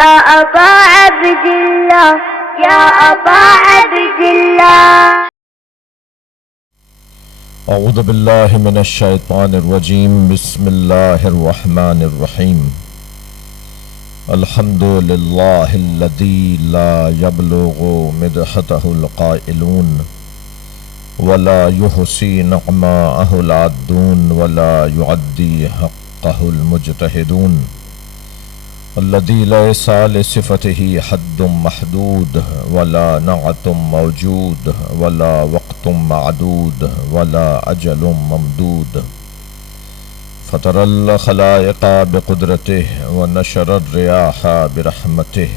يا أبا عبد الله يا أبا عبد الله. أعوذ بالله من الشيطان الرجيم. بسم الله الرحمن الرحيم. الحمد لله الذي لا يبلغ مدحته القائلون ولا يحصي نعماءه العادون ولا يعدي حقه المجتهدون، الذي ليس لصفته حد محدود ولا نعت موجود ولا وقت معدود ولا أجل ممدود، فطر الخلائق بقدرته ونشر الرياح برحمته،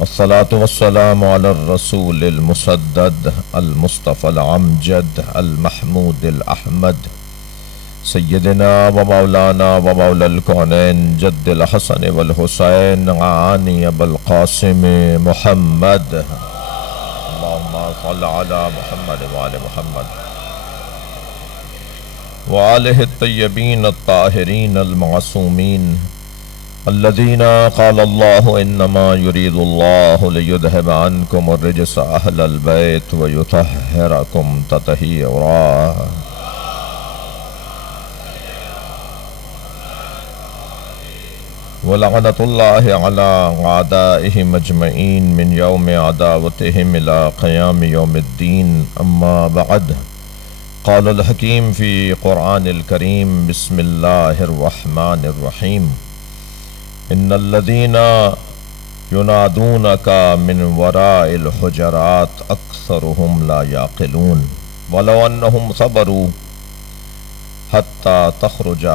والصلاة والسلام على الرسول المسدد المصطفى الأمجد المحمود الأحمد سيدنا ومولانا ومولى الكونين جد الحسن والحسين عاني بالقاسم محمد. اللهم صل على محمد وآل محمد وآله الطيبين الطاهرين المعصومين الذين قال الله إنما يريد الله ليذهب عنكم الرجس أهل البيت ويطهركم تطهيرا. ولعنة الله على أعدائهم أجمعين من يوم عداوتهم إلى قيام يوم الدين. أما بعد، قال الحكيم في قرآن الكريم: بسم الله الرحمن الرحيم. إن الذين ينادونك من وراء الحجرات أكثرهم لا يعقلون ولو أنهم صبروا حتى تخرج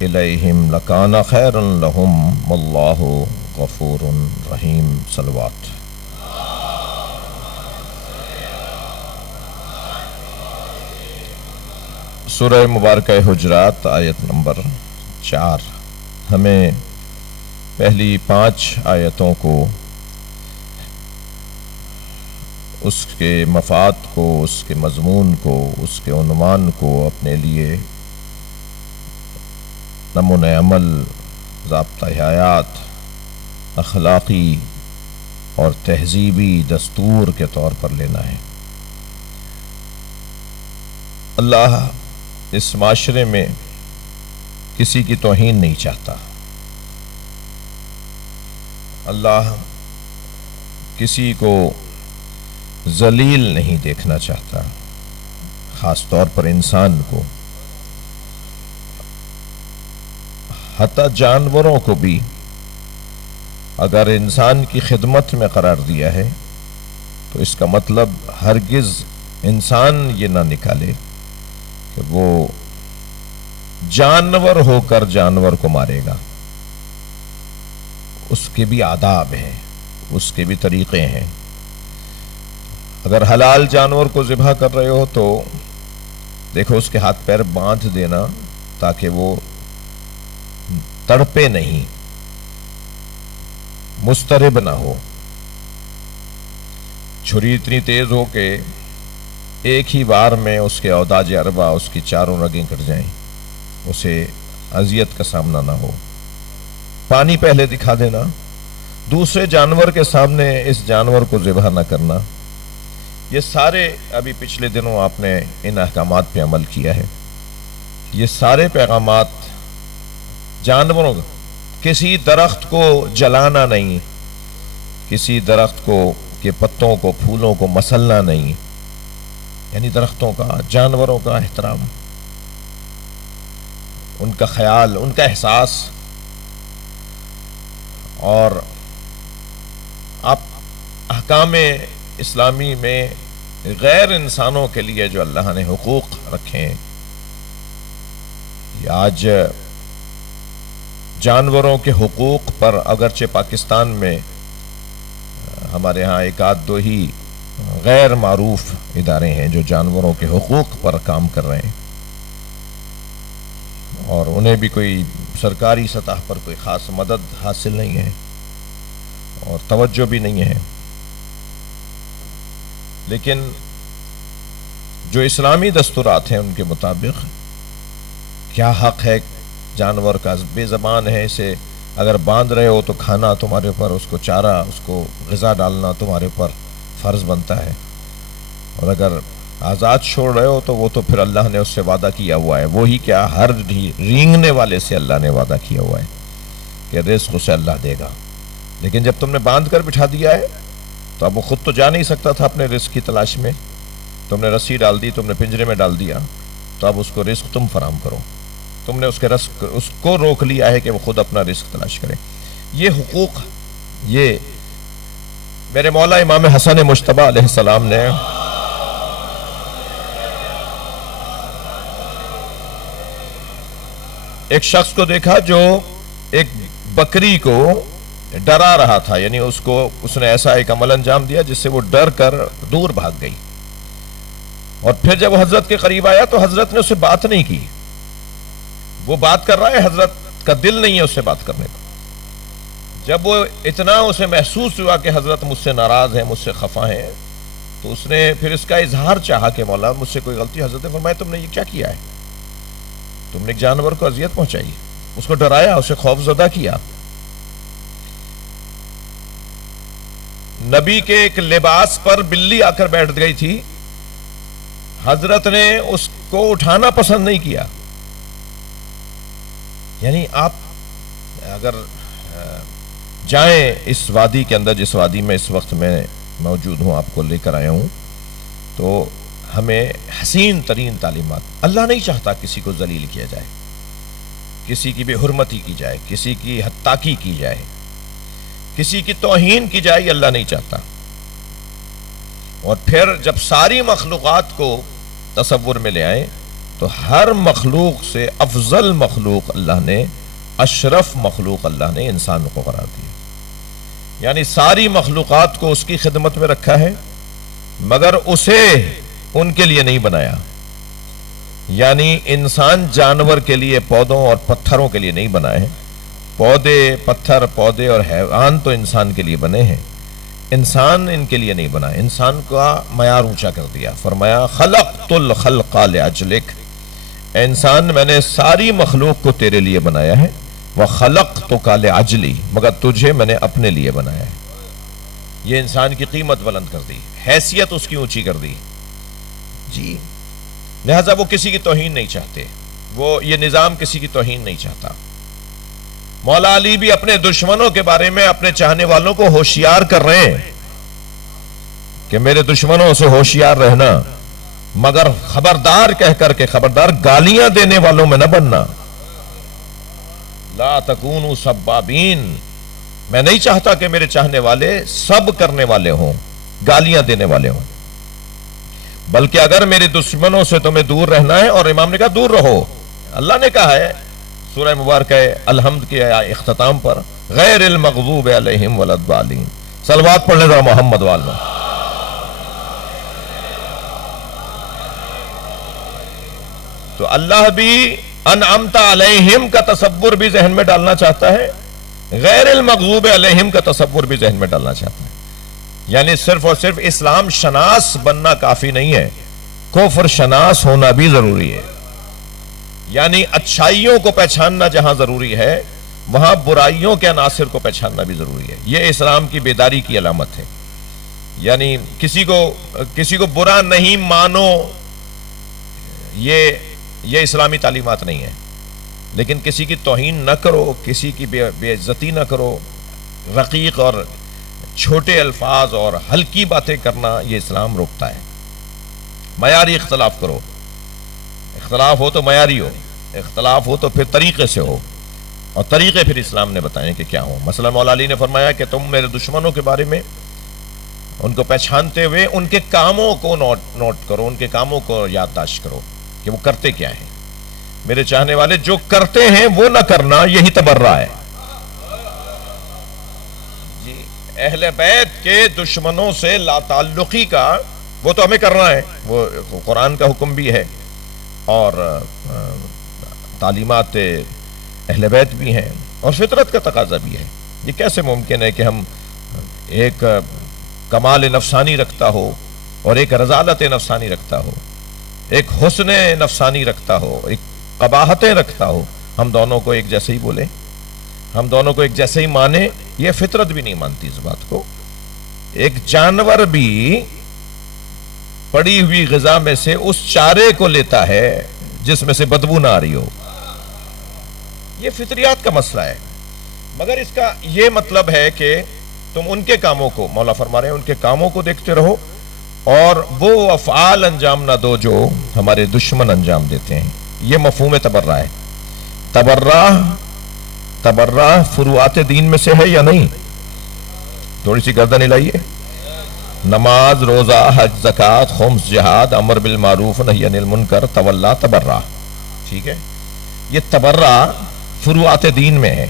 إليهم لكان خيرا لهم والله غفور رحيم. صلوات. سورہ مبارکہ حجرات آیت نمبر 4 ہمیں پہلی 5 آیتوں کو، اس کے مفاد کو، اس کے مضمون کو، اس کے عنوان کو اپنے لیے نمونۂ عمل، ضابطہ حیات، اخلاقی اور تہذیبی دستور کے طور پر لینا ہے۔ اللہ اس معاشرے میں کسی کی توہین نہیں چاہتا۔ اللہ کسی کو ذلیل نہیں دیکھنا چاہتا، خاص طور پر انسان کو۔ حتیٰ جانوروں کو بھی اگر انسان کی خدمت میں قرار دیا ہے تو اس کا مطلب ہرگز انسان یہ نہ نکالے کہ وہ جانور ہو کر جانور کو مارے گا۔ اس کے بھی آداب ہیں، اس کے بھی طریقے ہیں۔ اگر حلال جانور کو ذبح کر رہے ہو تو دیکھو اس کے ہاتھ پیر باندھ دینا تاکہ وہ تڑپے نہیں، مضطرب نہ ہو۔ چھری اتنی تیز ہو کہ ایک ہی بار میں اس کے اوداج اربع، اس کی 4 رگیں کٹ جائیں، اسے اذیت کا سامنا نہ ہو۔ پانی پہلے دکھا دینا، دوسرے جانور کے سامنے اس جانور کو ذبح نہ کرنا۔ یہ سارے ابھی پچھلے دنوں آپ نے ان احکامات پہ عمل کیا ہے۔ یہ سارے پیغامات جانوروں، کسی درخت کو جلانا نہیں، کسی درخت کو کے پتوں کو، پھولوں کو مسلنا نہیں، یعنی درختوں کا، جانوروں کا احترام، ان کا خیال، ان کا احساس۔ اور آپ احکام اسلامی میں غیر انسانوں کے لیے جو اللہ نے حقوق رکھے ہیں، یہ آج جانوروں کے حقوق پر اگرچہ پاکستان میں ہمارے ہاں ایک آدھ دو ہی غیر معروف ادارے ہیں جو جانوروں کے حقوق پر کام کر رہے ہیں، اور انہیں بھی کوئی سرکاری سطح پر کوئی خاص مدد حاصل نہیں ہے اور توجہ بھی نہیں ہے۔ لیکن جو اسلامی دستورات ہیں ان کے مطابق کیا حق ہے جانور کا؟ بے زبان ہے، اسے اگر باندھ رہے ہو تو کھانا تمہارے اوپر، اس کو چارہ، اس کو غذا ڈالنا تمہارے اوپر فرض بنتا ہے، اور اگر آزاد چھوڑ رہے ہو تو وہ تو پھر اللہ نے اس سے وعدہ کیا ہوا ہے، وہی کیا ہر رینگنے والے سے اللہ نے وعدہ کیا ہوا ہے کہ رزق اسے اللہ دے گا۔ لیکن جب تم نے باندھ کر بٹھا دیا ہے تو اب وہ خود تو جا نہیں سکتا تھا اپنے رزق کی تلاش میں، تم نے رسی ڈال دی، تم نے پنجرے میں ڈال دیا، تو اب اس کو رزق تم فراہم کرو، تم نے اس کو روک لیا ہے کہ وہ خود اپنا رزق تلاش کرے۔ یہ حقوق، یہ میرے مولا امام حسن مجتبیٰ علیہ السلام نے ایک شخص کو دیکھا جو ایک بکری کو ڈرا رہا تھا، یعنی اس نے ایسا ایک عمل انجام دیا جس سے وہ ڈر کر دور بھاگ گئی، اور پھر جب وہ حضرت کے قریب آیا تو حضرت نے اسے بات نہیں کی، وہ بات کر رہا ہے، حضرت کا دل نہیں ہے اس سے بات کرنے کو۔ جب وہ اتنا اسے محسوس ہوا کہ حضرت مجھ سے ناراض ہیں، مجھ سے خفا ہیں، تو اس نے پھر اس کا اظہار چاہا کہ مولا مجھ سے کوئی غلطی۔ حضرت نے فرمایا تم نے یہ کیا کیا ہے؟ تم نے ایک جانور کو اذیت پہنچائی، اس کو ڈرایا، اسے خوف زدہ کیا۔ نبی کے ایک لباس پر بلی آ کر بیٹھ گئی تھی، حضرت نے اس کو اٹھانا پسند نہیں کیا۔ یعنی آپ اگر جائیں اس وادی کے اندر، جس وادی میں اس وقت میں موجود ہوں، آپ کو لے کر آیا ہوں، تو ہمیں حسین ترین تعلیمات، اللہ نہیں چاہتا کسی کو ذلیل کیا جائے، کسی کی بے حرمتی کی جائے، کسی کی حتاکی کی جائے، کسی کی توہین کی جائے، یہ اللہ نہیں چاہتا۔ اور پھر جب ساری مخلوقات کو تصور میں لے آئیں تو ہر مخلوق سے افضل مخلوق اللہ نے، اشرف مخلوق اللہ نے انسان کو قرار دیا، یعنی ساری مخلوقات کو اس کی خدمت میں رکھا ہے، مگر اسے ان کے لیے نہیں بنایا۔ یعنی انسان جانور کے لیے، پودوں اور پتھروں کے لیے نہیں بنائے ہیں، پودے، پتھر، پودے اور حیوان تو انسان کے لیے بنے ہیں، انسان ان کے لیے نہیں بنا۔ انسان کا معیار اونچا کر دیا، فرمایا خلقت الخلق لاجلک، اے انسان میں نے ساری مخلوق کو تیرے لیے بنایا ہے، وخلقتک لاجلی، مگر تجھے میں نے اپنے لیے بنایا ہے۔ یہ انسان کی قیمت بلند کر دی، حیثیت اس کی اونچی کر دی جی، لہذا وہ کسی کی توہین نہیں چاہتے، وہ یہ نظام کسی کی توہین نہیں چاہتا۔ مولا علی بھی اپنے دشمنوں کے بارے میں اپنے چاہنے والوں کو ہوشیار کر رہے ہیں کہ میرے دشمنوں سے ہوشیار رہنا، مگر خبردار کہہ کر کے، خبردار گالیاں دینے والوں میں نہ بننا۔ لا تکونوا سبابین، میں نہیں چاہتا کہ میرے چاہنے والے سب کرنے والے ہوں، گالیاں دینے والے ہوں، بلکہ اگر میرے دشمنوں سے تمہیں دور رہنا ہے، اور امام نے کہا دور رہو، اللہ نے کہا ہے سورہ مبارکہ الحمد کے اختتام پر، غیر المغضوب علیہم ولا الضالین، صلوات پڑھنے ذرا محمد والوں۔ تو اللہ بھی انعمت علیہم کا تصور بھی ذہن میں ڈالنا چاہتا ہے، غیر المغضوب علیہم کا تصور بھی ذہن میں ڈالنا چاہتا ہے۔ یعنی صرف اور صرف اسلام شناس بننا کافی نہیں ہے، کفر شناس ہونا بھی ضروری ہے۔ یعنی اچھائیوں کو پہچاننا جہاں ضروری ہے، وہاں برائیوں کے عناصر کو پہچاننا بھی ضروری ہے۔ یہ اسلام کی بیداری کی علامت ہے۔ یعنی کسی کو برا نہیں مانو، یہ اسلامی تعلیمات نہیں ہے، لیکن کسی کی توہین نہ کرو، کسی کی بے عزتی نہ کرو، رقیق اور چھوٹے الفاظ اور ہلکی باتیں کرنا یہ اسلام روکتا ہے۔ معیاری اختلاف کرو، اختلاف ہو تو معیاری ہو، اختلاف ہو تو پھر طریقے سے ہو، اور طریقے پھر اسلام نے بتائیں کہ کیا ہو۔ مثلا مولا علی نے فرمایا کہ تم میرے دشمنوں کے بارے میں ان کو پہچانتے ہوئے ان کے کاموں کو نوٹ کرو، ان کے کاموں کو یادداشت کرو کہ وہ کرتے کیا ہیں۔ میرے چاہنے والے جو کرتے ہیں وہ نہ کرنا، یہی تبرہ ہے جی۔ اہل بیت کے دشمنوں سے لا تعلقی کا وہ تو ہمیں کرنا ہے، وہ قرآن کا حکم بھی ہے اور تعلیمات اہل بیت بھی ہیں، اور فطرت کا تقاضا بھی ہے۔ یہ کیسے ممکن ہے کہ ہم ایک کمال نفسانی رکھتا ہو اور ایک رذالت نفسانی رکھتا ہو، ایک حسن نفسانی رکھتا ہو، ایک قباحتیں رکھتا ہو، ہم دونوں کو ایک جیسے ہی بولیں؟ ہم دونوں کو ایک جیسے ہی مانے، یہ فطرت بھی نہیں مانتی اس بات کو. ایک جانور بھی پڑی ہوئی غذا میں سے اس چارے کو لیتا ہے جس میں سے بدبو نہ آ رہی ہو. یہ فطریات کا مسئلہ ہے. مگر اس کا یہ مطلب ہے کہ تم ان کے کاموں کو، مولا فرما رہے ہیں، ان کے کاموں کو دیکھتے رہو اور وہ افعال انجام نہ دو جو ہمارے دشمن انجام دیتے ہیں. یہ مفہوم تبرہ ہے. تبرہ فروعات دین میں سے ہے یا نہیں؟ تھوڑی سی گردن ہلائیے. نماز، روزہ، حج، زکوٰۃ، خمس، جہاد، امر بالمعروف، نہی عن المنکر، تولا، تبرہ. ٹھیک ہے، یہ تبرہ فروعات دین میں ہے.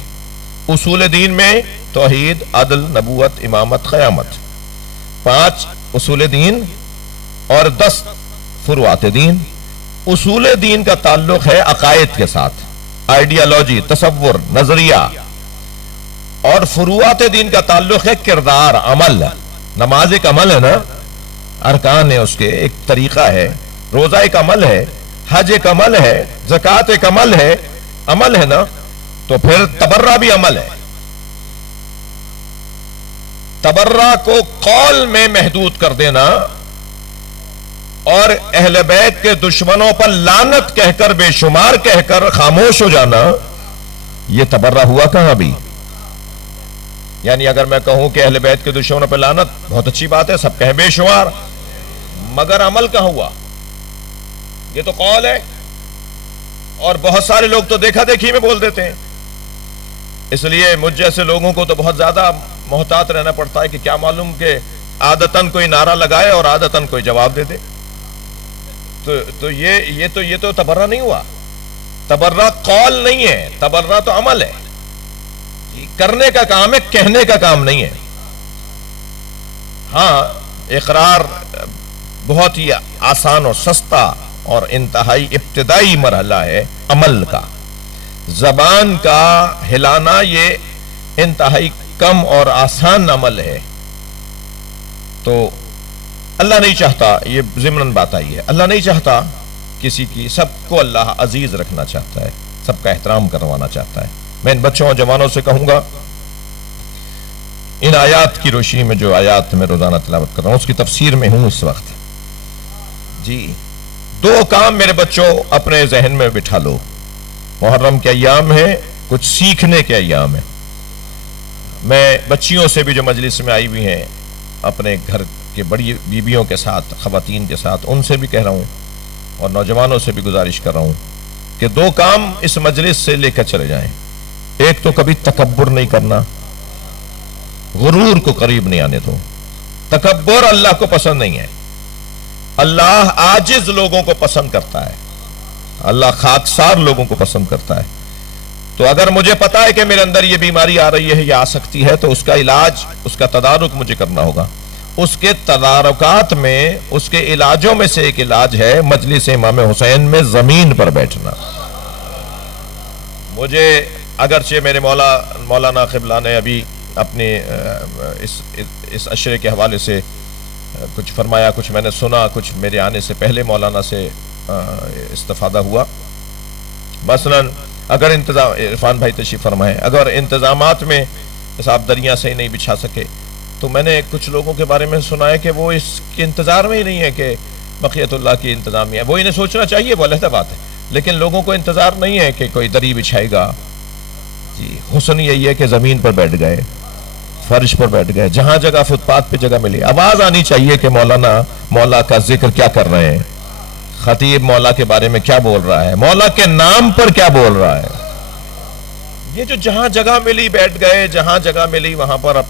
اصول دین میں توحید، عدل، نبوت، امامت، قیامت. 5 اصول دین اور 10 فروعات دین. اصول دین کا تعلق ہے عقائد کے ساتھ، آئیڈیالوجی، تصور، نظریہ. اور فروعات دین کا تعلق ہے کردار، عمل. نماز ایک عمل ہے نا، ارکان ہے اس کے، ایک طریقہ ہے. روزہ ایک عمل ہے، حج ایک عمل ہے، زکوٰۃ ایک عمل ہے. عمل ہے نا، تو پھر تبرہ بھی عمل ہے. تبرہ کو قول میں محدود کر دینا اور اہل بیت کے دشمنوں پر لعنت کہہ کر، بے شمار کہہ کر خاموش ہو جانا، یہ تبرہ ہوا کہاں بھی؟ یعنی اگر میں کہوں کہ اہل بیت کے دشمنوں پر لعنت، بہت اچھی بات ہے، سب کہیں بے شمار، مگر عمل کہاں ہوا؟ یہ تو قول ہے. اور بہت سارے لوگ تو دیکھا دیکھی میں بول دیتے ہیں. اس لیے مجھ جیسے لوگوں کو تو بہت زیادہ محتاط رہنا پڑتا ہے کہ کیا معلوم کہ عادتاً کوئی نعرہ لگائے اور عادتاً کوئی جواب دے دے. تو یہ تو تبرہ نہیں ہوا. تبرہ قول نہیں ہے، تبرہ تو عمل ہے. کرنے کا کام ہے، کہنے کا کام نہیں ہے. ہاں، اقرار بہت ہی آسان اور سستا اور انتہائی ابتدائی مرحلہ ہے عمل کا. زبان کا ہلانا یہ انتہائی کم اور آسان عمل ہے. تو اللہ نہیں چاہتا، یہ ضمناً بات آئی ہے، اللہ نہیں چاہتا کسی کی، سب کو اللہ عزیز رکھنا چاہتا ہے، سب کا احترام کروانا چاہتا ہے. میں ان بچوں اور جوانوں سے کہوں گا، ان آیات کی روشنی میں، جو آیات میں روزانہ تلاوت کر رہا ہوں، اس کی تفسیر میں ہوں اس وقت. جی، 2 کام میرے بچوں اپنے ذہن میں بٹھا لو. محرم کے ایام ہیں، کچھ سیکھنے کے ایام ہیں. میں بچیوں سے بھی جو مجلس میں آئی ہوئی ہیں، اپنے گھر کے بڑی بیویوں کے ساتھ، خواتین کے ساتھ، ان سے بھی کہہ رہا ہوں اور نوجوانوں سے بھی گزارش کر رہا ہوں کہ 2 کام اس مجلس سے لے کر چلے جائیں. ایک تو کبھی تکبر نہیں کرنا، غرور کو قریب نہیں آنے دو. تکبر اللہ کو پسند نہیں ہے. اللہ عاجز لوگوں کو پسند کرتا ہے، اللہ خاکسار لوگوں کو پسند کرتا ہے. تو اگر مجھے پتا ہے کہ میرے اندر یہ بیماری آ رہی ہے یا آ سکتی ہے، تو اس کا علاج، اس کا تدارک مجھے کرنا ہوگا. اس کے تدارکات میں، اس کے علاجوں میں سے ایک علاج ہے مجلس امام حسین میں زمین پر بیٹھنا. مجھے اگرچہ میرے مولانا قبلہ نے ابھی اپنے اس عشرے کے حوالے سے کچھ فرمایا، کچھ میں نے سنا، کچھ میرے آنے سے پہلے مولانا سے استفادہ ہوا. مثلا اگر انتظام، عرفان بھائی تشریف فرمائے، اگر انتظامات میں صاحب دریاں صحیح نہیں بچھا سکے، تو میں نے کچھ لوگوں کے بارے میں سنا ہے کہ وہ اس کے انتظار میں ہی نہیں ہے کہ بقیت اللہ کی انتظامیہ، وہ انہیں سوچنا چاہیے، وہ علیحدہ بات ہے، لیکن لوگوں کو انتظار نہیں ہے کہ کوئی دری بچھائے گا. جی، حسن یہی ہے کہ زمین پر بیٹھ گئے، فرش پر بیٹھ گئے، جہاں جگہ فٹ پاتھ پہ جگہ ملی. آواز آنی چاہیے کہ مولانا مولا کا ذکر کیا کر رہے ہیں، خطیب مولا کے بارے میں کیا بول رہا ہے، مولا کے نام پر کیا بول رہا ہے. یہ جو جہاں جگہ ملی بیٹھ گئے، جہاں جگہ ملی وہاں پر، اب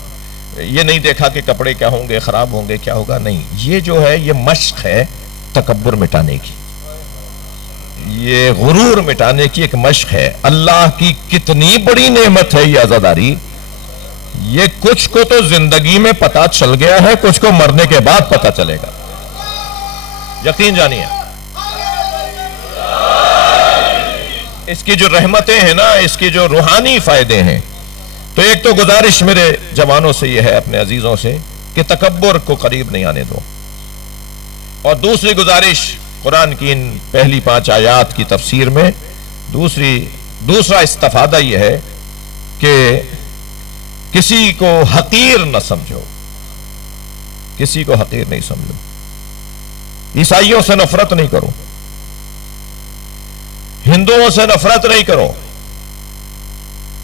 یہ نہیں دیکھا کہ کپڑے کیا ہوں گے، خراب ہوں گے، کیا ہوگا، نہیں. یہ جو ہے یہ مشق ہے تکبر مٹانے کی، یہ غرور مٹانے کی ایک مشق ہے. اللہ کی کتنی بڑی نعمت ہے یہ عزاداری. یہ کچھ کو تو زندگی میں پتا چل گیا ہے، کچھ کو مرنے کے بعد پتا چلے گا، یقین جانیے. اس کی جو رحمتیں ہیں نا، اس کی جو روحانی فائدے ہیں. تو ایک تو گزارش میرے جوانوں سے یہ ہے، اپنے عزیزوں سے، کہ تکبر کو قریب نہیں آنے دو. اور دوسری گزارش، قرآن کی ان پہلی 5 آیات کی تفسیر میں دوسرا استفادہ یہ ہے کہ کسی کو حقیر نہ سمجھو، کسی کو حقیر نہیں سمجھو، عیسائیوں سے نفرت نہیں کرو، ہندوؤں سے نفرت نہیں کرو،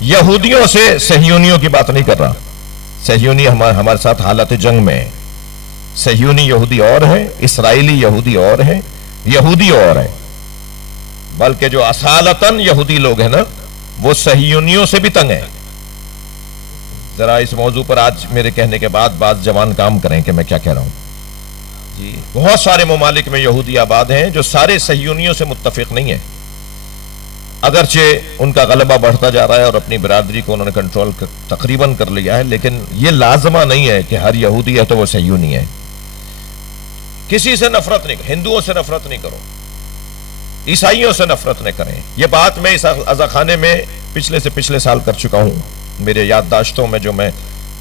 یہودیوں سے، صہیونیوں کی بات نہیں کر رہا، صہیونی ہمارے ساتھ حالت جنگ میں ہے، صہیونی یہودی اور ہے، اسرائیلی یہودی اور ہے، یہودی اور ہے، بلکہ جو اصالتاً یہودی لوگ ہیں نا وہ صہیونیوں سے بھی تنگ ہیں۔ ذرا اس موضوع پر آج میرے کہنے کے بعد بعض جوان کام کریں کہ میں کیا کہہ رہا ہوں۔ جی بہت سارے ممالک میں یہودی آباد ہیں جو سارے صہیونیوں سے متفق نہیں ہیں، اگرچہ ان کا غلبہ بڑھتا جا رہا ہے اور اپنی برادری کو انہوں نے کنٹرول تقریباً کر لیا ہے، لیکن یہ لازمہ نہیں ہے کہ ہر یہودی ہے تو وہ صہیونی ہے۔ کسی سے نفرت نہیں، ہندوؤں سے نفرت نہیں کرو، عیسائیوں سے نفرت نہ کریں۔ یہ بات میں اس عزاخانے میں پچھلے سال کر چکا ہوں، میرے یادداشتوں میں جو میں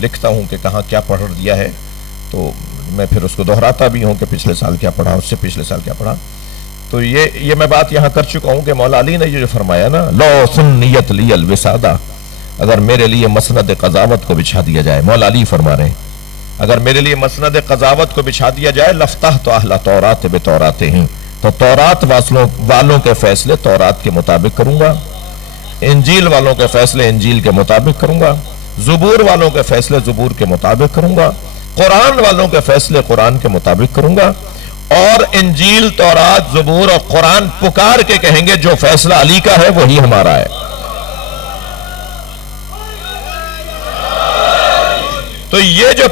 لکھتا ہوں کہ کہاں کیا پڑھ دیا ہے تو میں پھر اس کو دہراتا بھی ہوں کہ پچھلے سال کیا پڑھا، اس سے پچھلے سال کیا پڑھا۔ تو یہ میں بات یہاں کر چکا ہوں کہ مولا علی نے یہ جو فرمایا نا، لو سنیت لی الوسادہ، اگر میرے لیے مسند قضاوت کو بچھا دیا جائے، مولا علی فرما رہے ہیں اگر میرے لیے مسند قضاوت کو بچھا دیا جائے، لفتح تو اہل تورات بتوراتہم، تو تورات والوں کے فیصلے تورات کے مطابق کروں گا، انجیل والوں کے فیصلے انجیل کے مطابق کروں گا، زبور والوں کے فیصلے زبور کے مطابق کروں گا، قرآن والوں کے فیصلے قرآن کے مطابق کروں گا، اور انجیل، تورات، زبور اور قرآن پکار کے کہیں گے جو فیصلہ علی کا ہے وہی ہمارا ہے۔ تو یہ جو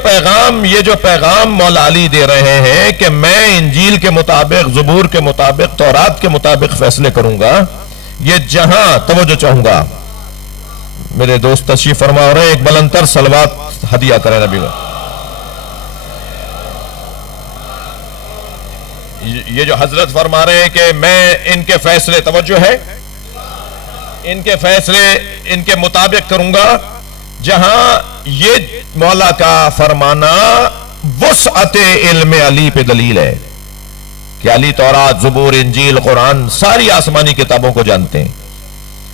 پیغام مولا علی دے رہے ہیں کہ میں انجیل کے مطابق، زبور کے مطابق، تورات کے مطابق فیصلے کروں گا، یہ جہاں توجہ چاہوں گا، میرے دوست تشریف فرما رہے ہیں، ایک بلندتر صلوات ہدیہ کریں نبی کو۔ یہ جو حضرت فرما رہے ہیں کہ میں ان کے فیصلے، توجہ ہے، ان کے فیصلے ان کے مطابق کروں گا، جہاں یہ مولا کا فرمانا وسعت علم علی پہ دلیل ہے کہ علی تورات، زبور، انجیل، قرآن ساری آسمانی کتابوں کو جانتے ہیں،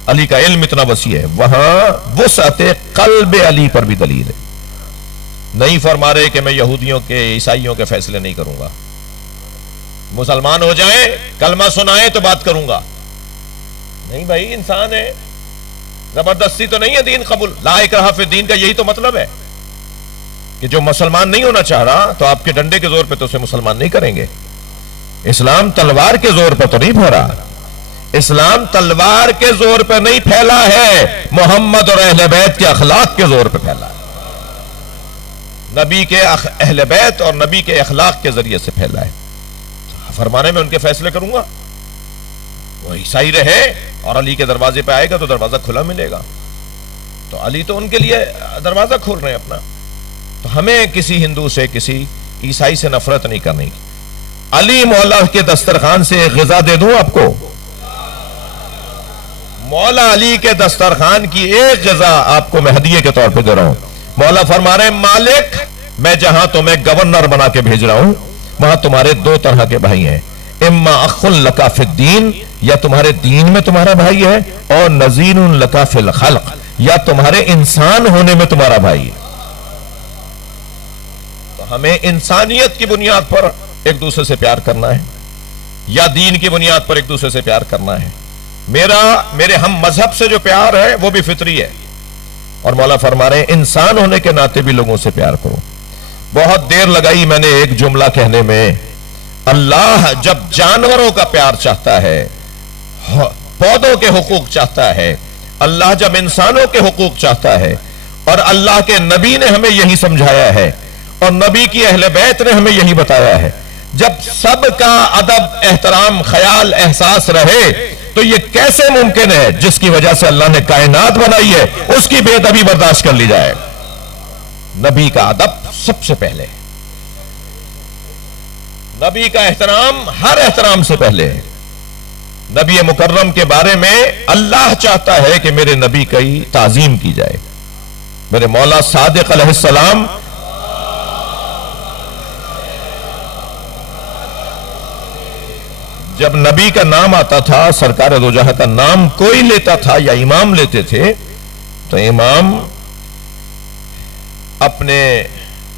علی کا علم اتنا وسیع ہے، وہاں وسعت قلب علی پر بھی دلیل ہے۔ نہیں فرما رہے کہ میں یہودیوں کے، عیسائیوں کے فیصلے نہیں کروں گا، مسلمان ہو جائیں، کلمہ سنائیں تو بات کروں گا، نہیں بھائی، انسان ہے، زبردستی تو نہیں ہے دین قبول، لا اکراہ فی الدین کا یہی تو مطلب ہے کہ جو مسلمان نہیں ہونا چاہ رہا تو آپ کے ڈنڈے کے زور پہ تو اسے مسلمان نہیں کریں گے۔ اسلام تلوار کے زور پہ تو نہیں پھیلا، اسلام تلوار کے زور پہ نہیں پھیلا ہے، محمد اور اہل بیت کے اخلاق کے زور پہ پھیلا ہے، نبی کے اہل بیت اور نبی کے اخلاق کے ذریعے سے پھیلا ہے۔ فرمانے میں ان کے فیصلے کروں گا، وہ عیسائی رہے اور علی کے دروازے پہ آئے گا تو دروازہ کھلا ملے گا، تو علی تو ان کے لیے دروازہ کھول رہے ہیں اپنا، تو ہمیں کسی ہندو سے، کسی عیسائی سے نفرت نہیں کرنی۔ علی مولا کے دسترخوان سے ایک غذا دے دوں آپ کو، مولا علی کے دسترخوان کی ایک غذا آپ کو میں ہدیے کے طور پہ دے رہا ہوں۔ مولا فرما رہے ہیں، مالک میں جہاں تمہیں گورنر بنا کے بھیج رہا ہوں وہاں تمہارے دو طرح کے بھائی ہیں، اما اخ لک فی الدین، یا تمہارے دین میں تمہارا بھائی ہے، اور نذیر لک فی الخلق، یا تمہارے انسان ہونے میں تمہارا بھائی ہے۔ تو ہمیں انسانیت کی بنیاد پر ایک دوسرے سے پیار کرنا ہے یا دین کی بنیاد پر ایک دوسرے سے پیار کرنا ہے؟ میرے ہم مذہب سے جو پیار ہے وہ بھی فطری ہے، اور مولا فرما رہے ہیں انسان ہونے کے ناطے بھی لوگوں سے پیار کرو۔ بہت دیر لگائی میں نے ایک جملہ کہنے میں، اللہ جب جانوروں کا پیار چاہتا ہے، پودوں کے حقوق چاہتا ہے، اللہ جب انسانوں کے حقوق چاہتا ہے، اور اللہ کے نبی نے ہمیں یہی سمجھایا ہے اور نبی کی اہل بیت نے ہمیں یہی بتایا ہے، جب سب کا ادب، احترام، خیال، احساس رہے تو یہ کیسے ممکن ہے جس کی وجہ سے اللہ نے کائنات بنائی ہے اس کی بے ادبی برداشت کر لی جائے؟ نبی کا ادب سب سے پہلے، نبی کا احترام ہر احترام سے پہلے ہے۔ نبی مکرم کے بارے میں اللہ چاہتا ہے کہ میرے نبی کی تعظیم کی جائے۔ میرے مولا صادق علیہ السلام جب نبی کا نام آتا تھا، سرکار دو جہاں کا نام کوئی لیتا تھا یا امام لیتے تھے، تو امام اپنے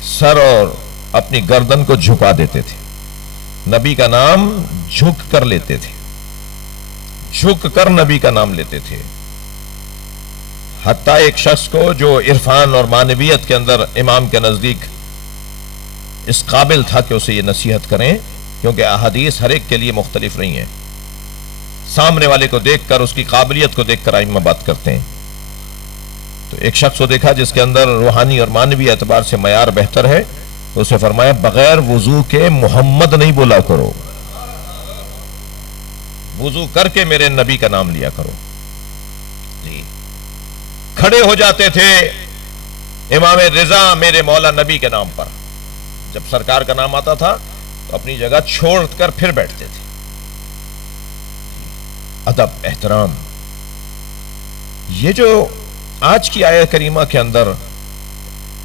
سر اور اپنی گردن کو جھکا دیتے تھے، نبی کا نام جھک کر لیتے تھے، جھک کر نبی کا نام لیتے تھے. حتیٰ ایک شخص کو جو عرفان اور معنویت کے اندر امام کے نزدیک اس قابل تھا کہ اسے یہ نصیحت کریں، کیونکہ احادیث ہر ایک کے لیے مختلف نہیں ہیں، سامنے والے کو دیکھ کر، اس کی قابلیت کو دیکھ کر ائمہ بات کرتے ہیں. تو ایک شخص کو دیکھا جس کے اندر روحانی اور معنوی اعتبار سے معیار بہتر ہے، تو اسے فرمایا بغیر وضو کے محمد نہیں بولا کرو، وضو کر کے میرے نبی کا نام لیا کرو. جی کھڑے ہو جاتے تھے امام رضا میرے مولا نبی کے نام پر، جب سرکار کا نام آتا تھا تو اپنی جگہ چھوڑ کر پھر بیٹھتے تھے. ادب، احترام. یہ جو آج کی آیت کریمہ کے اندر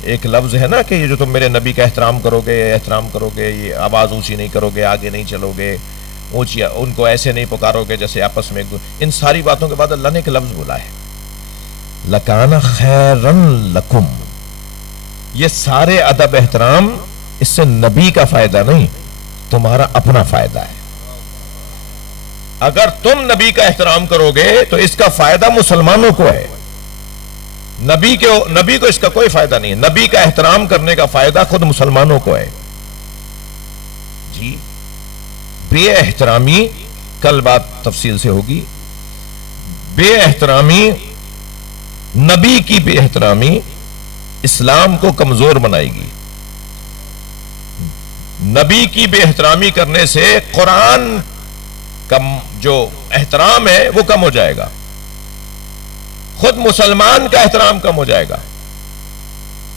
ایک لفظ ہے نا کہ یہ جو تم میرے نبی کا احترام کرو گے، یہ آواز اونچی نہیں کرو گے، آگے نہیں چلو گے، اونچی ان کو ایسے نہیں پکارو گے جیسے آپس میں، ان ساری باتوں کے بعد اللہ نے ایک لفظ بولا ہے، لَكَانَ خَيْرًا لَكُمْ. یہ سارے ادب احترام اس سے نبی کا فائدہ نہیں، تمہارا اپنا فائدہ ہے. اگر تم نبی کا احترام کرو گے تو اس کا فائدہ مسلمانوں کو ہے، نبی کو اس کا کوئی فائدہ نہیں ہے. نبی کا احترام کرنے کا فائدہ خود مسلمانوں کو ہے. جی بے احترامی، کل بات تفصیل سے ہوگی، بے احترامی، نبی کی بے احترامی اسلام کو کمزور بنائے گی. نبی کی بے احترامی کرنے سے قرآن کا جو احترام ہے وہ کم ہو جائے گا، خود مسلمان کا احترام کم ہو جائے گا.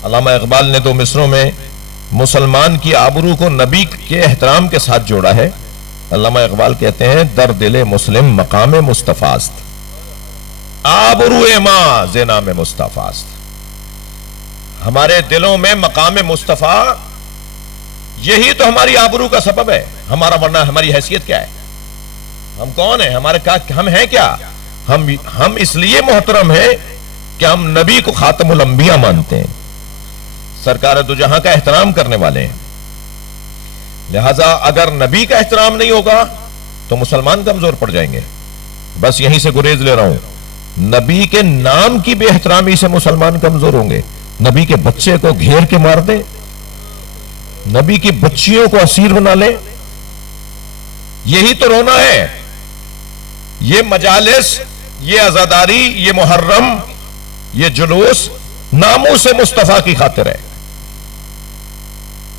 علامہ اقبال نے دو مصروں میں مسلمان کی آبرو کو نبی کے احترام کے ساتھ جوڑا ہے. علامہ اقبال کہتے ہیں در دل مسلم مقام مصطفیٰ است، آبرو ماں زینام مصطفیٰ است. ہمارے دلوں میں مقام مصطفیٰ، یہی تو ہماری آبرو کا سبب ہے. ہمارا ورنہ ہماری حیثیت کیا ہے؟ ہم کون ہیں؟ ہم ہیں کیا؟ ہم اس لیے محترم ہیں کہ ہم نبی کو خاتم الانبیاء مانتے ہیں، سرکار دو جہاں کا احترام کرنے والے ہیں. لہذا اگر نبی کا احترام نہیں ہوگا تو مسلمان کمزور پڑ جائیں گے. بس یہیں سے گریز لے رہا ہوں، نبی کے نام کی بے احترامی سے مسلمان کمزور ہوں گے. نبی کے بچے کو گھیر کے مار دیں، نبی کی بچیوں کو اسیر بنا لیں، یہی تو رونا ہے. یہ مجالس، یہ عزاداری، یہ محرم، یہ جلوس ناموس مصطفیٰ کی خاطر ہے.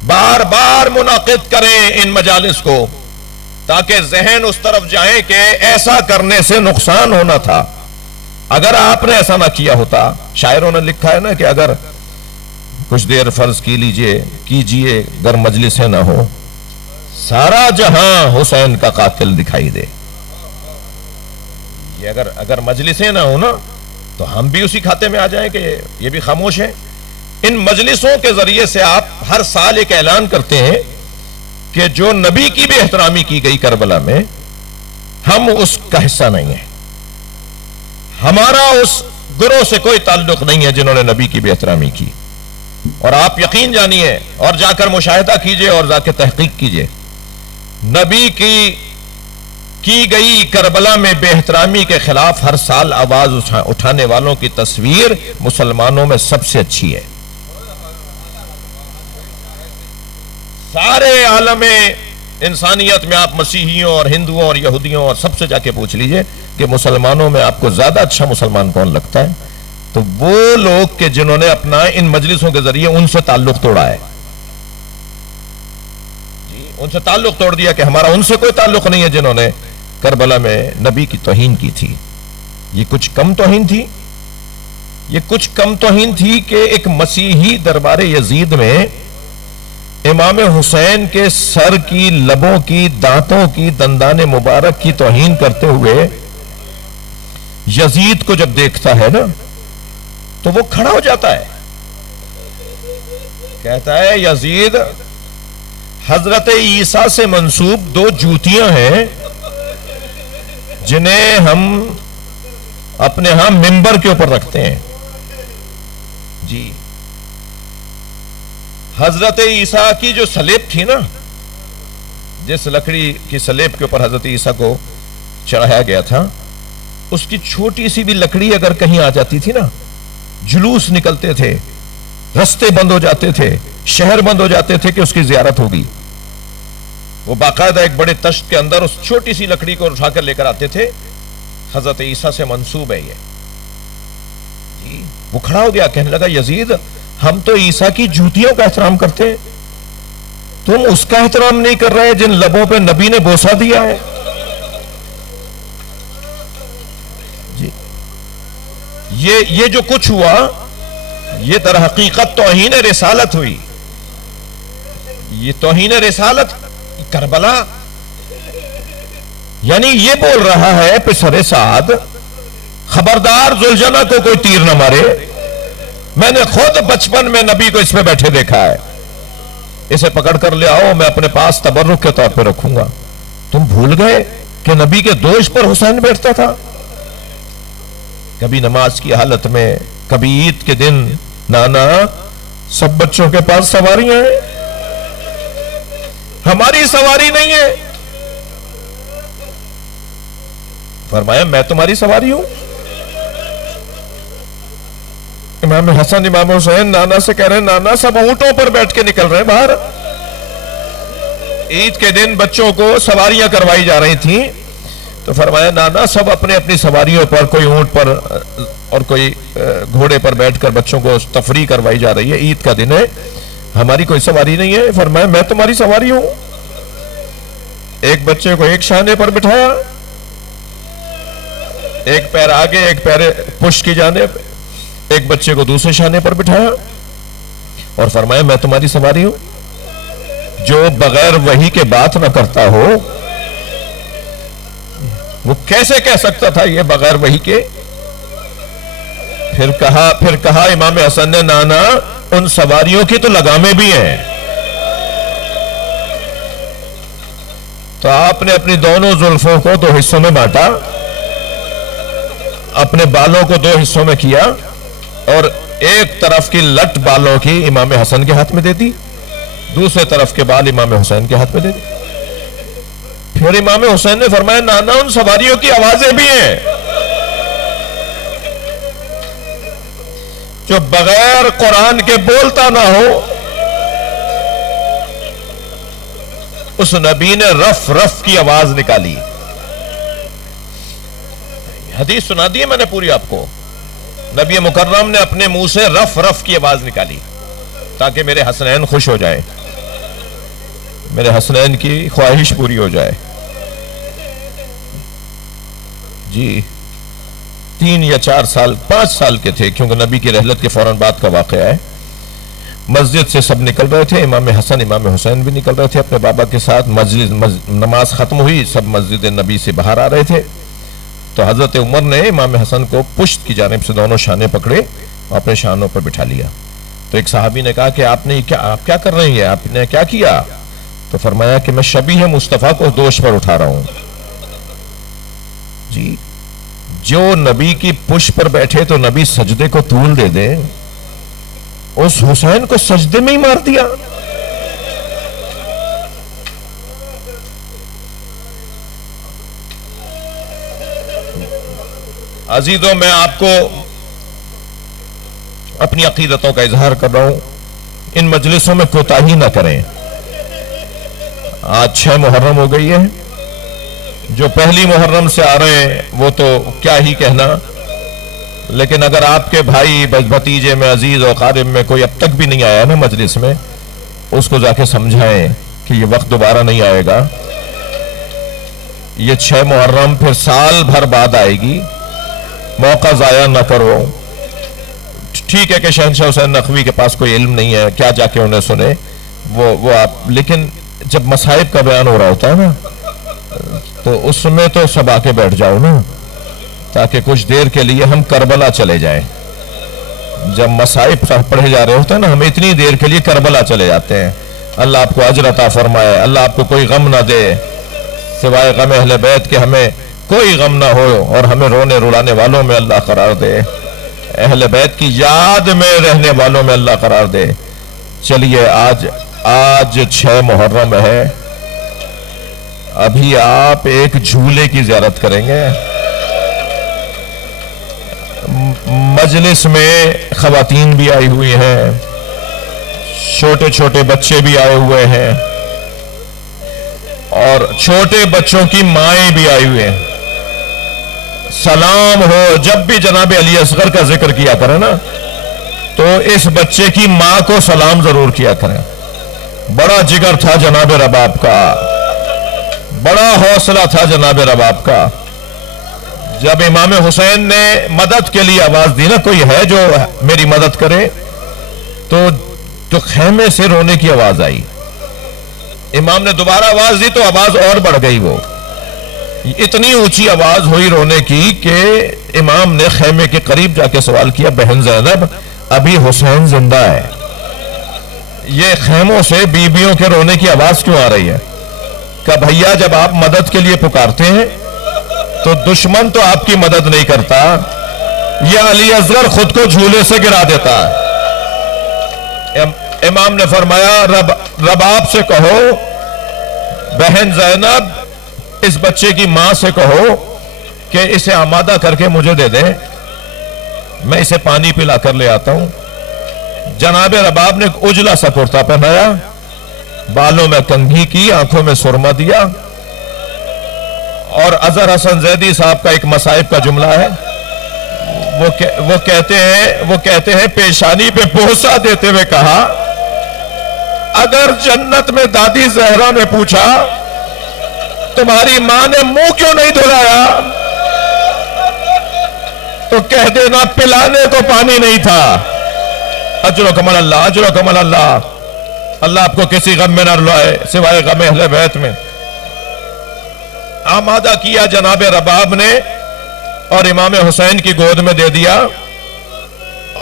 بار بار منعقد کریں ان مجالس کو تاکہ ذہن اس طرف جائیں کہ ایسا کرنے سے نقصان ہونا تھا. اگر آپ نے ایسا نہ کیا ہوتا، شاعروں نے لکھا ہے نا کہ اگر کچھ دیر فرض کیجئے اگر مجلسیں نہ ہو، سارا جہاں حسین کا قاتل دکھائی دے. یہ اگر مجلسیں نہ ہو نا تو ہم بھی اسی کھاتے میں آ جائیں کہ یہ بھی خاموش ہیں. ان مجلسوں کے ذریعے سے آپ ہر سال ایک اعلان کرتے ہیں کہ جو نبی کی بے احترامی کی گئی کربلا میں، ہم اس کا حصہ نہیں ہیں، ہمارا اس گروہ سے کوئی تعلق نہیں ہے جنہوں نے نبی کی بے احترامی کی. اور آپ یقین جانیے اور جا کر مشاہدہ کیجئے اور جا کے تحقیق کیجئے، نبی کی گئی کربلا میں بے احترامی کے خلاف ہر سال آواز اٹھانے والوں کی تصویر مسلمانوں میں سب سے اچھی ہے. سارے عالم انسانیت میں آپ مسیحیوں اور ہندوؤں اور یہودیوں اور سب سے جا کے پوچھ لیجئے کہ مسلمانوں میں آپ کو زیادہ اچھا مسلمان کون لگتا ہے، تو وہ لوگ کہ جنہوں نے اپنا ان مجلسوں کے ذریعے ان سے تعلق توڑا ہے. جی ان سے تعلق توڑ دیا کہ ہمارا ان سے کوئی تعلق نہیں ہے جنہوں نے کربلا میں نبی کی توہین کی تھی. یہ کچھ کم توہین تھی، یہ کچھ کم توہین تھی کہ ایک مسیحی دربار یزید میں امام حسین کے سر کی، لبوں کی، دانتوں کی، دندان مبارک کی توہین کرتے ہوئے یزید کو جب دیکھتا ہے نا تو وہ کھڑا ہو جاتا ہے، کہتا ہے یزید حضرت عیسیٰ سے منسوب دو جوتیاں ہیں جنہیں ہم اپنے ہاں ممبر کے اوپر رکھتے ہیں، جی حضرت عیسیٰ کی جو سلیب تھی نا، جس لکڑی کی سلیب کے اوپر حضرت عیسیٰ کو چڑھایا گیا تھا، اس کی چھوٹی سی بھی لکڑی اگر کہیں آ جاتی تھی نا، جلوس نکلتے تھے، رستے بند ہو جاتے تھے، شہر بند ہو جاتے تھے کہ اس کی زیارت ہوگی۔ وہ باقاعدہ ایک بڑے تشت کے اندر اس چھوٹی سی لکڑی کو اٹھا کر لے کر آتے تھے، حضرت عیسیٰ سے منسوب ہے یہ جی۔ وہ کھڑا ہو گیا، کہنے لگا یزید ہم تو عیسیٰ کی جوتیوں کا احترام کرتے ہیں، تم اس کا احترام نہیں کر رہے جن لبوں پہ نبی نے بوسہ دیا ہے جی۔ یہ جو کچھ ہوا یہ در حقیقت توہین رسالت ہوئی، یہ توہین رسالت کربلا، یعنی یہ بول رہا ہے پسر سعد خبردار ذوالجنہ کو کوئی تیر نہ مارے، میں نے خود بچپن میں نبی کو اس پہ بیٹھے دیکھا ہے، اسے پکڑ کر لے آؤ، میں اپنے پاس تبرک کے طور پہ رکھوں گا۔ تم بھول گئے کہ نبی کے دوش پر حسین بیٹھتا تھا؟ کبھی نماز کی حالت میں، کبھی عید کے دن، نانا سب بچوں کے پاس سواریاں ہیں، ہماری سواری نہیں ہے۔ فرمایا میں تمہاری سواری ہوں۔ امام حسن امام حسین نانا سے کہہ رہے ہیں نانا سب اونٹوں پر بیٹھ کے نکل رہے ہیں باہر۔ عید کے دن بچوں کو سواریاں کروائی جا رہی تھیں، تو فرمایا نانا سب اپنے اپنی سواریوں پر، کوئی اونٹ پر اور کوئی گھوڑے پر بیٹھ کر بچوں کو تفریح کروائی جا رہی ہے، عید کا دن ہے، ہماری کوئی سواری نہیں ہے۔ فرمایا میں تمہاری سواری ہوں۔ ایک بچے کو ایک شانے پر بٹھایا، ایک پیر آگے ایک پیر پشت کی جانب، ایک بچے کو دوسرے شانے پر بٹھایا اور فرمایا میں تمہاری سواری ہوں۔ جو بغیر وحی کے بات نہ کرتا ہو وہ کیسے کہہ سکتا تھا یہ بغیر وحی کے؟ پھر کہا امام حسن نے نانا ان سواریوں کی تو لگامیں بھی ہیں۔ تو آپ نے اپنی دونوں زلفوں کو 2 حصوں میں بانٹا، اپنے بالوں کو 2 حصوں میں کیا اور ایک طرف کی لٹ بالوں کی امام حسن کے ہاتھ میں دے دی، دوسرے طرف کے بال امام حسین کے ہاتھ میں دے دی۔ پھر امام حسین نے فرمایا نانا ان سواریوں کی آوازیں بھی ہیں، جو بغیر قرآن کے بولتا نہ ہو، اس نبی نے رف رف کی آواز نکالی۔ حدیث سنا دی ہے میں نے پوری آپ کو، نبی مکرم نے اپنے منہ سے رف رف کی آواز نکالی تاکہ میرے حسنین خوش ہو جائے، میرے حسنین کی خواہش پوری ہو جائے جی۔ 3 یا 4 سال 5 سال کے تھے، کیونکہ نبی کی رحلت کے فوراً بعد کا واقعہ ہے۔ مسجد سے سب نکل رہے تھے، امام حسن امام حسین بھی نکل رہے تھے اپنے بابا کے ساتھ، نماز ختم ہوئی، سب مسجد نبی سے باہر آ رہے تھے۔ تو حضرت عمر نے امام حسن کو پشت کی جانب سے دونوں شانے پکڑے اور اپنے شانوں پر بٹھا لیا۔ تو ایک صحابی نے کہا کہ آپ کیا کر رہے ہیں، آپ نے کیا کیا؟ تو فرمایا کہ میں شبیہ مصطفیٰ کو دوش پر اٹھا رہا ہوں جی۔ جو نبی کی پشت پر بیٹھے تو نبی سجدے کو طول دے دیں، اس حسین کو سجدے میں ہی مار دیا۔ عزیزوں میں آپ کو اپنی عقیدتوں کا اظہار کر رہا ہوں، ان مجلسوں میں کوتاہی نہ کریں۔ آج 6 محرم ہو گئی ہے، جو پہلی محرم سے آ رہے ہیں وہ تو کیا ہی کہنا، لیکن اگر آپ کے بھائی بھتیجے میں عزیز اور قارب میں کوئی اب تک بھی نہیں آیا نا مجلس میں، اس کو جا کے سمجھائیں کہ یہ وقت دوبارہ نہیں آئے گا، یہ 6 محرم پھر سال بھر بعد آئے گی، موقع ضائع نہ کرو۔ ٹھیک ہے کہ شہنشاہ حسین نقوی کے پاس کوئی علم نہیں ہے، کیا جا کے انہیں سنے وہ آپ، لیکن جب مصائب کا بیان ہو رہا ہوتا ہے نا تو اس میں تو سب آ کے بیٹھ جاؤ نا، تاکہ کچھ دیر کے لیے ہم کربلا چلے جائیں۔ جب مصائب پڑھے جا رہے ہوتے ہیں نا، ہم اتنی دیر کے لیے کربلا چلے جاتے ہیں۔ اللہ آپ کو اجر عطا فرمائے، اللہ آپ کو کوئی غم نہ دے سوائے غم اہل بیت کے، ہمیں کوئی غم نہ ہو اور ہمیں رونے رلانے والوں میں اللہ قرار دے۔ اہل بیت کی یاد میں رہنے والوں میں اللہ قرار دے۔ چلیے آج 6 محرم ہے، ابھی آپ ایک جھولے کی زیارت کریں گے۔ مجلس میں خواتین بھی آئی ہوئی ہیں، چھوٹے چھوٹے بچے بھی آئے ہوئے ہیں، اور چھوٹے بچوں کی مائیں بھی آئی ہوئے ہیں۔ سلام ہو، جب بھی جناب علی اصغر کا ذکر کیا کریں نا تو اس بچے کی ماں کو سلام ضرور کیا کریں۔ بڑا جگر تھا جناب رباب کا، بڑا حوصلہ تھا جناب رباب کا۔ جب امام حسین نے مدد کے لیے آواز دی نا، کوئی ہے جو میری مدد کرے، تو خیمے سے رونے کی آواز آئی۔ امام نے دوبارہ آواز دی تو آواز اور بڑھ گئی، وہ اتنی اونچی آواز ہوئی رونے کی کہ امام نے خیمے کے قریب جا کے سوال کیا، بہن زینب ابھی حسین زندہ ہے، یہ خیموں سے بیویوں کے رونے کی آواز کیوں آ رہی ہے؟ کہ بھیا جب آپ مدد کے لیے پکارتے ہیں تو دشمن تو آپ کی مدد نہیں کرتا، یہ علی اصغر خود کو جھولے سے گرا دیتا ہے۔ امام نے فرمایا رباب سے کہو، بہن زینب اس بچے کی ماں سے کہو کہ اسے آمادہ کر کے مجھے دے دے، میں اسے پانی پلا کر لے آتا ہوں۔ جناب رباب نے ایک اجلا سا کرتا پہنایا، بالوں میں کنگھی کی، آنکھوں میں سرما دیا، اور اظہر حسن زیدی صاحب کا ایک مصائب کا جملہ ہے، وہ کہتے ہیں پیشانی پہ بوسہ دیتے ہوئے کہا، اگر جنت میں دادی زہرا نے پوچھا تمہاری ماں نے منہ کیوں نہیں دھلایا تو کہہ دینا پلانے کو پانی نہیں تھا۔ اجر و کمال اللہ، اجر و کمال اللہ، اللہ آپ کو کسی غم میں نہ رلائے سوائے غم اہل بیت میں۔ آمادہ کیا جناب رباب نے اور امام حسین کی گود میں دے دیا،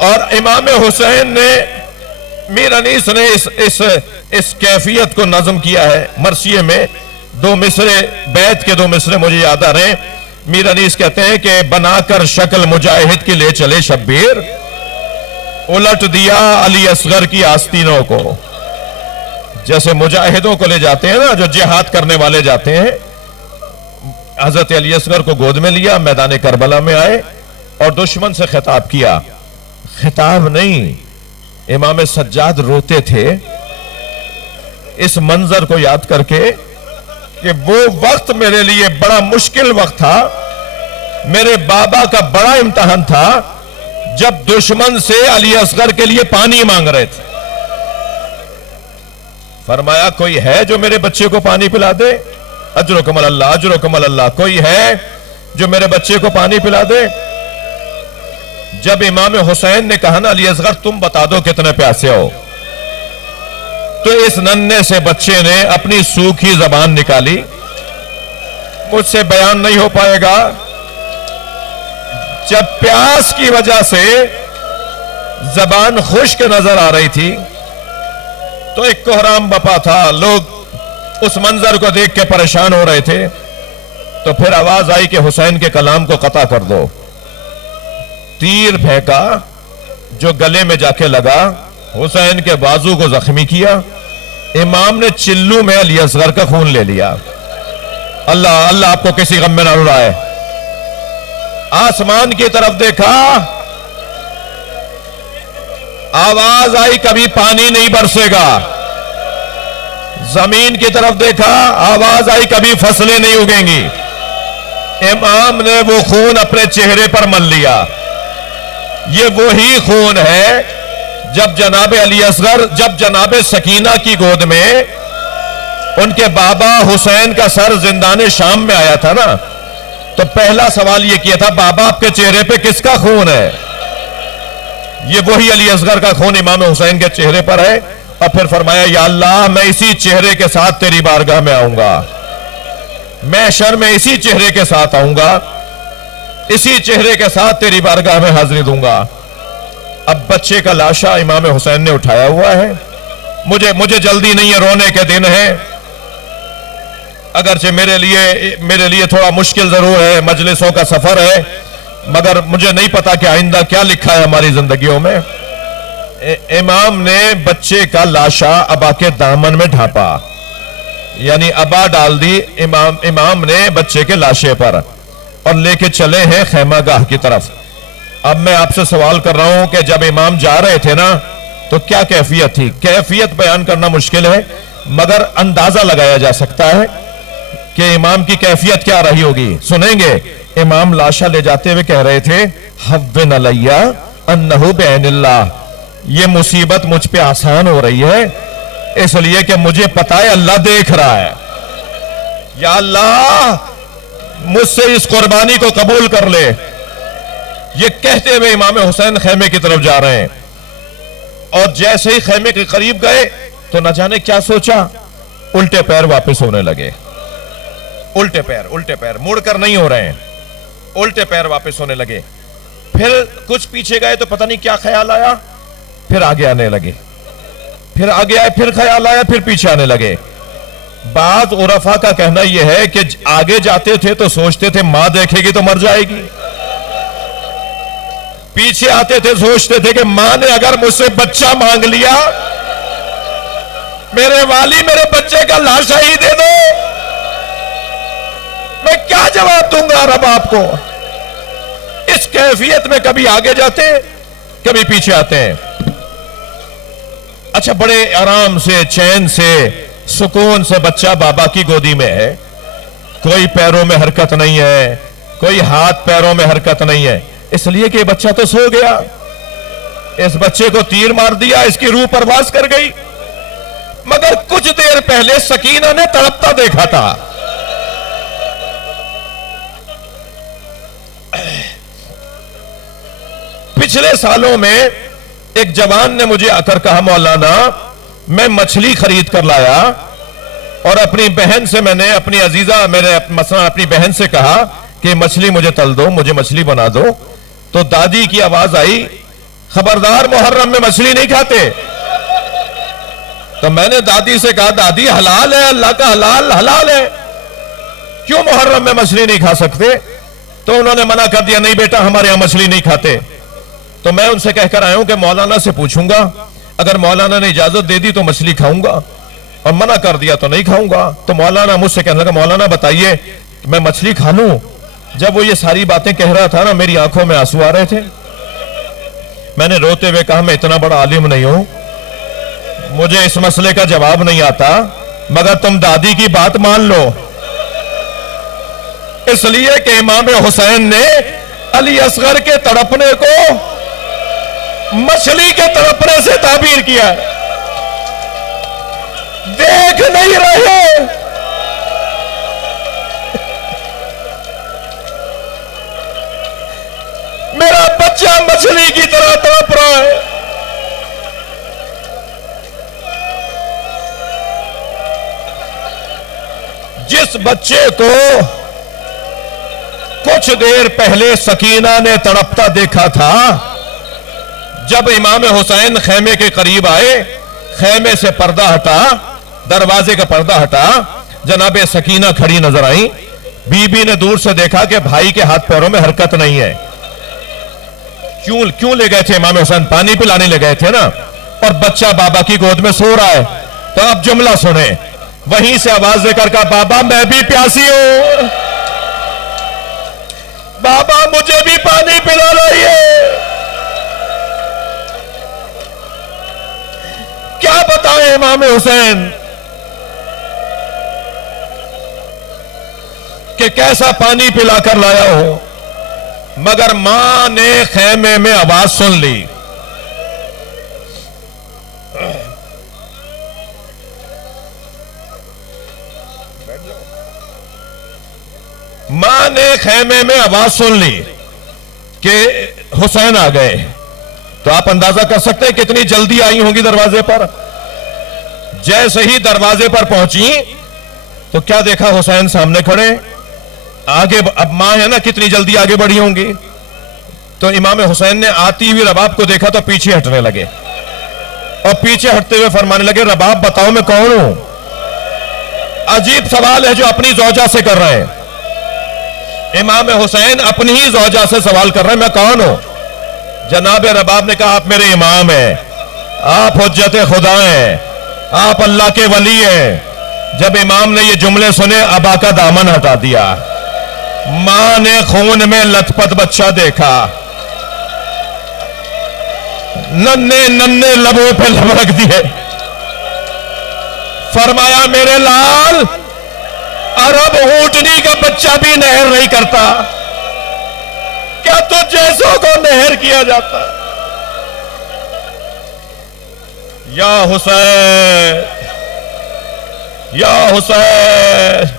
اور امام حسین نے، میر انیس نے اس کیفیت کو نظم کیا ہے مرثیے میں۔ 2 مصرے بیت کے 2 مصرے مجھے یاد آ رہے ہیں۔ میر انیس کہتے ہیں کہ بنا کر شکل مجاہد کی لے چلے شبیر، الٹ دیا علی اصغر کی آستینوں کو۔ جیسے مجاہدوں کو لے جاتے ہیں نا، جو جہاد کرنے والے جاتے ہیں، حضرت علی اصغر کو گود میں لیا، میدان کربلا میں آئے اور دشمن سے خطاب کیا۔ خطاب نہیں، امام سجاد روتے تھے اس منظر کو یاد کر کے کہ وہ وقت میرے لیے بڑا مشکل وقت تھا، میرے بابا کا بڑا امتحان تھا جب دشمن سے علی اصغر کے لیے پانی مانگ رہے تھے۔ فرمایا کوئی ہے جو میرے بچے کو پانی پلا دے؟ اجر و کمال اللہ، اجر و کمال اللہ، کوئی ہے جو میرے بچے کو پانی پلا دے؟ جب امام حسین نے کہا نا علی اصغر تم بتا دو کتنے پیاسے ہو، تو اس ننھے سے بچے نے اپنی سوکھی زبان نکالی، مجھ سے بیان نہیں ہو پائے گا۔ جب پیاس کی وجہ سے زبان خشک نظر آ رہی تھی تو ایک کوہرام بپا تھا، لوگ اس منظر کو دیکھ کے پریشان ہو رہے تھے، تو پھر آواز آئی کہ حسین کے کلام کو قطع کر دو۔ تیر پھینکا جو گلے میں جا کے لگا، حسین کے بازو کو زخمی کیا، امام نے چلو میں علی اصغر کا خون لے لیا۔ اللہ اللہ آپ کو کسی غم میں نہ رلائے۔ آسمان کی طرف دیکھا، آواز آئی کبھی پانی نہیں برسے گا۔ زمین کی طرف دیکھا، آواز آئی کبھی فصلیں نہیں اگیں گی۔ امام نے وہ خون اپنے چہرے پر مل لیا۔ یہ وہی خون ہے جب جناب علی اصغر، جب جناب سکینہ کی گود میں ان کے بابا حسین کا سر زندان شام میں آیا تھا نا، تو پہلا سوال یہ کیا تھا، بابا آپ کے چہرے پہ کس کا خون ہے؟ یہ وہی علی اصغر کا خون امام حسین کے چہرے پر ہے۔ اور پھر فرمایا یا اللہ میں اسی چہرے کے ساتھ تیری بارگاہ میں آؤں گا، محشر میں اسی چہرے کے ساتھ آؤں گا، اسی چہرے کے ساتھ تیری بارگاہ میں حاضری دوں گا۔ اب بچے کا لاشا امام حسین نے اٹھایا ہوا ہے، مجھے جلدی نہیں ہے، رونے کے دن ہے، اگرچہ میرے لیے تھوڑا مشکل ضرور ہے، مجلسوں کا سفر ہے، مگر مجھے نہیں پتا کہ آئندہ کیا لکھا ہے ہماری زندگیوں میں. امام نے بچے کا لاشا ابا کے دامن میں ڈھانپا, یعنی ابا ڈال دی امام نے بچے کے لاشے پر, اور لے کے چلے ہیں خیمہ گاہ کی طرف. اب میں آپ سے سوال کر رہا ہوں کہ جب امام جا رہے تھے نا تو کیا کیفیت تھی؟ کیفیت بیان کرنا مشکل ہے, مگر اندازہ لگایا جا سکتا ہے کہ امام کی کیفیت کیا رہی ہوگی. سنیں گے. امام لاشا لے جاتے ہوئے کہہ رہے تھے, حوّن علیہ انہو بعین اللہ, یہ مصیبت مجھ پہ آسان ہو رہی ہے اس لیے کہ مجھے پتا ہے اللہ دیکھ رہا ہے. یا اللہ مجھ سے اس قربانی کو قبول کر لے. یہ کہتے ہوئے امام حسین خیمے کی طرف جا رہے ہیں, اور جیسے ہی خیمے کے قریب گئے تو نہ جانے کیا سوچا, الٹے پیر واپس ہونے لگے. الٹے پیر مڑ کر نہیں ہو رہے ہیں, الٹے پیر واپس ہونے لگے. پھر کچھ پیچھے گئے تو پتہ نہیں کیا خیال آیا, پھر آگے آنے لگے. پھر آگے آئے, پھر خیال آیا, پھر پیچھے آنے لگے. بعض عرفا کا کہنا یہ ہے کہ آگے جاتے تھے تو سوچتے تھے ماں دیکھے گی تو مر جائے گی, پیچھے آتے تھے سوچتے تھے کہ ماں نے اگر مجھ سے بچہ مانگ لیا, میرے والی میرے بچے کا لاشا ہی دے دو, میں کیا جواب دوں گا رب آپ کو. اس کیفیت میں کبھی آگے جاتے کبھی پیچھے آتے ہیں. اچھا, بڑے آرام سے چین سے سکون سے بچہ بابا کی گودی میں ہے, کوئی پیروں میں حرکت نہیں ہے, کوئی ہاتھ پیروں میں حرکت نہیں ہے, اس لیے کہ بچہ تو سو گیا. اس بچے کو تیر مار دیا, اس کی روح پرواز کر گئی. مگر کچھ دیر پہلے سکینہ نے تڑپتا دیکھا تھا. پچھلے سالوں میں ایک جوان نے مجھے آ کر کہا, مولانا میں مچھلی خرید کر لایا, اور اپنی بہن سے میں نے, اپنی عزیزہ مثلا اپنی بہن سے کہا کہ مچھلی مجھے تل دو, مجھے مچھلی بنا دو. تو دادی کی آواز آئی, خبردار محرم میں مچھلی نہیں کھاتے. تو میں نے دادی سے کہا, دادی حلال ہے, اللہ کا حلال ہے, کیوں محرم میں مچھلی نہیں کھا سکتے؟ تو انہوں نے منع کر دیا, نہیں بیٹا ہمارے یہاں مچھلی نہیں کھاتے. تو میں ان سے کہہ کر آیا ہوں کہ مولانا سے پوچھوں گا, اگر مولانا نے اجازت دے دی تو مچھلی کھاؤں گا, اور منع کر دیا تو نہیں کھاؤں گا. تو مولانا مجھ سے کہنے لگا, مولانا بتائیے میں مچھلی کھا لوں؟ جب وہ یہ ساری باتیں کہہ رہا تھا نا, میری آنکھوں میں آنسو آ رہے تھے. میں نے روتے ہوئے کہا, میں اتنا بڑا عالم نہیں ہوں, مجھے اس مسئلے کا جواب نہیں آتا, مگر تم دادی کی بات مان لو. اس لیے کہ امام حسین نے علی اصغر کے تڑپنے کو مچھلی کے تڑپنے سے تعبیر کیا. دیکھ نہیں رہے, میرا بچہ مچھلی کی طرح تڑپ رہا ہے. جس بچے کو کچھ دیر پہلے سکینہ نے تڑپتا دیکھا تھا, جب امام حسین خیمے کے قریب آئے, خیمے سے پردہ ہٹا, دروازے کا پردہ ہٹا, جناب سکینہ کھڑی نظر آئیں. بی بی نے دور سے دیکھا کہ بھائی کے ہاتھ پیروں میں حرکت نہیں ہے. کیوں لے گئے تھے امام حسین؟ پانی پلانے لے گئے تھے نا, اور بچہ بابا کی گود میں سو رہا ہے. تو اب جملہ سنیں, وہیں سے آواز دے کر کہا, بابا میں بھی پیاسی ہوں, بابا مجھے بھی پانی پلا رہی ہے. کیا بتائیں امام حسین کہ کیسا پانی پلا کر لایا ہو. مگر ماں نے خیمے میں آواز سن لی. ماں نے خیمے میں آواز سن لی کہ حسین آ گئے. تو آپ اندازہ کر سکتے ہیں کتنی جلدی آئی ہوں گی دروازے پر. جیسے ہی دروازے پر پہنچی تو کیا دیکھا, حسین سامنے کھڑے. آگے اب ماں ہے نا, کتنی جلدی آگے بڑھی ہوں گی. تو امام حسین نے آتی ہوئی رباب کو دیکھا تو پیچھے ہٹنے لگے, اور پیچھے ہٹتے ہوئے فرمانے لگے, رباب بتاؤ میں کون ہوں؟ عجیب سوال ہے جو اپنی زوجہ سے کر رہے ہیں. امام حسین اپنی ہی زوجہ سے سوال کر رہے ہیں میں کون ہوں؟ جناب رباب نے کہا آپ میرے امام ہیں، آپ حجت خدا ہیں، آپ اللہ کے ولی ہیں۔ جب امام نے یہ جملے سنے ابا کا دامن ہٹا دیا، ماں نے خون میں لت پت بچہ دیکھا، ننے ننے لبوں پہ لب رکھ دیے، فرمایا میرے لال عرب اونٹنی کا بچہ بھی نہر نہیں کرتا، کیا تو جیسوں کو نہر کیا جاتا؟ یا حسین یا حسین